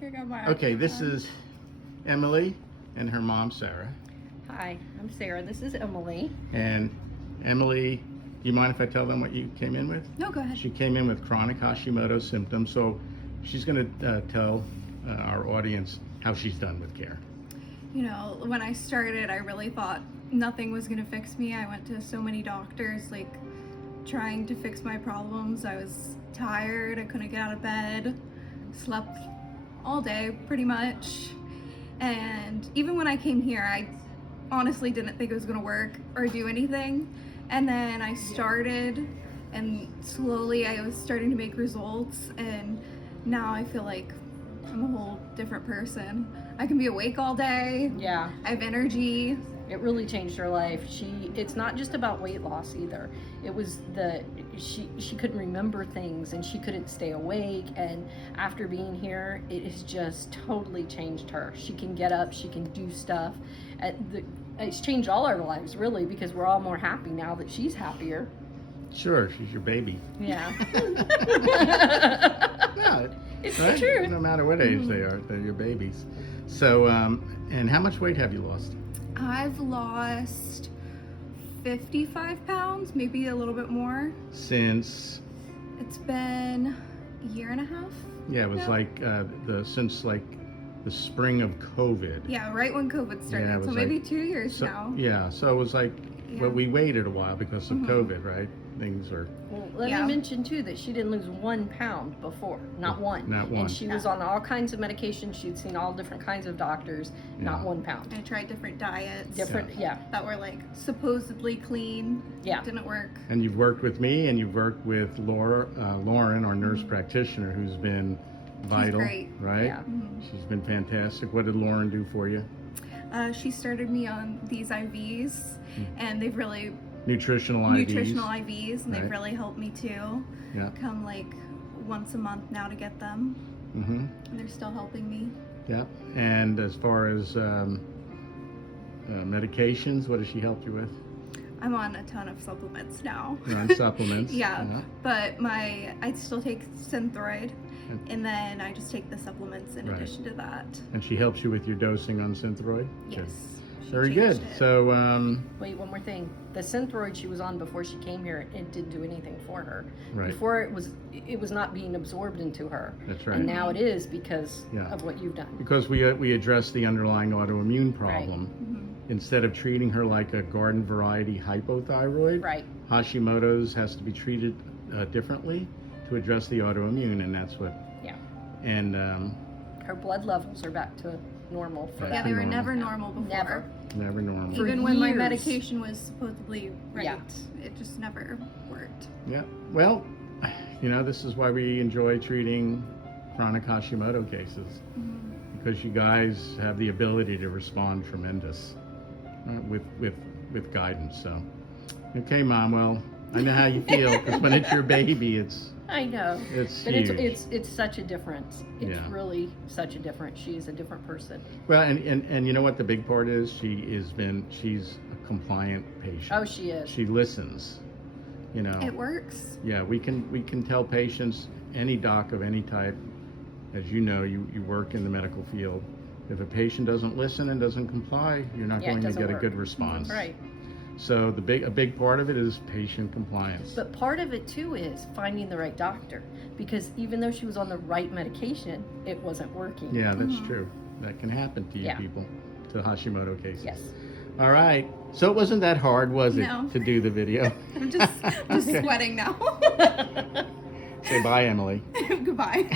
Here got my Okay, this is Emily and her mom, Sarah. Hi, I'm Sarah. This is Emily. And Emily, do you mind if I tell them what you came in with? No, go ahead. She came in with chronic Hashimoto symptoms, so she's going to tell our audience how she's done with care. You know, when I started, I really thought nothing was gonna fix me. I went to so many doctors, like, trying to fix my problems. I was tired, I couldn't get out of bed, slept all day, pretty much. And even when I came here, I honestly didn't think it was gonna work or do anything. And then I started, and slowly I was starting to make results, and now I feel like I'm a whole different person. I can be awake all day. Yeah, I have energy. it really changed her life. It's not just about weight loss either. It was she couldn't remember things and she couldn't stay awake. And after being here, it has just totally changed her. She can get up, she can do stuff. It's changed all our lives really, because we're all more happy now that she's happier. Sure, she's your baby. Yeah. Yeah, It's right? the truth. No matter what age they are, they're your babies. So, and how much weight have you lost? I've lost 55 pounds, maybe a little bit more. Since, It's been a year and a half. yeah, it was now. like since like the spring of COVID. Yeah, right when COVID started. Yeah, it So was maybe like- 2 years So, now. yeah, so it was like, Yeah. well, we waited a while because of Mhm. COVID, right? Things are, Well, let Yeah. me mention too that she didn't lose 1 pound before, not one. Not one. And she was No. on all kinds of medications. She'd seen all different kinds of doctors. Not Yeah. 1 pound. I tried different diets Different, yeah, that were like supposedly clean. yeah. Didn't work. and you've worked with me and you've worked with Lauren, our nurse practitioner, who's been vital, great. right? Yeah. Mhm. She's been fantastic. What did Lauren do for you? She started me on these IVs, and they've really Nutritional IVs. nutritional IVs, and they've Right. really helped me too. Yeah. Come like once a month now to get them, Mm-hmm. and they're still helping me. Yeah. And as far as medications, what has she helped you with? I'm on a ton of supplements now. You're on supplements. Yeah, but I still take Synthroid, And- and then I just take the supplements in Right. addition to that. And she helps you with your dosing on Synthroid? Yes. Good. she Very changed good. it. So, Wait, one more thing. The Synthroid she was on before she came here, it didn't do anything for her. right. Before it was not being absorbed into her. That's right. And now it is because Yeah. of what you've done. Because we addressed the underlying autoimmune problem. Mhm. Instead of treating her like a garden variety hypothyroid, Right. Hashimoto's has to be treated differently to address the autoimmune, and that's what. Yeah. And Her blood levels are back to normal for Back Yeah, that. they were normal. never normal before. Never. never normal. For Even when my years. medication was supposedly right, Yeah. it just never worked. Yeah. Well, this is why we enjoy treating chronic Hashimoto cases, because you guys have the ability to respond tremendous with guidance. So, okay, Mom. Well, I know how you feel because when it's your baby, it's I know. But huge. it's such a difference. It's Yeah. really such a difference. She's a different person. Well, and you know what the big part is? She's a compliant patient. Oh, she is. She listens. It works. Yeah, we can tell patients, any doc of any type, as you know, you work in the medical field. If a patient doesn't listen and doesn't comply, you're not Yeah, it going to doesn't get a work. good response. Right. So a big part of it is patient compliance. But part of it too is finding the right doctor, because even though she was on the right medication, it wasn't working. Yeah, that's true. That can happen to you Yeah. people, to Hashimoto cases. Yes. All right. So it wasn't that hard, was it, No. to do the video? I'm just Okay. sweating now. Say bye, Emily. Goodbye.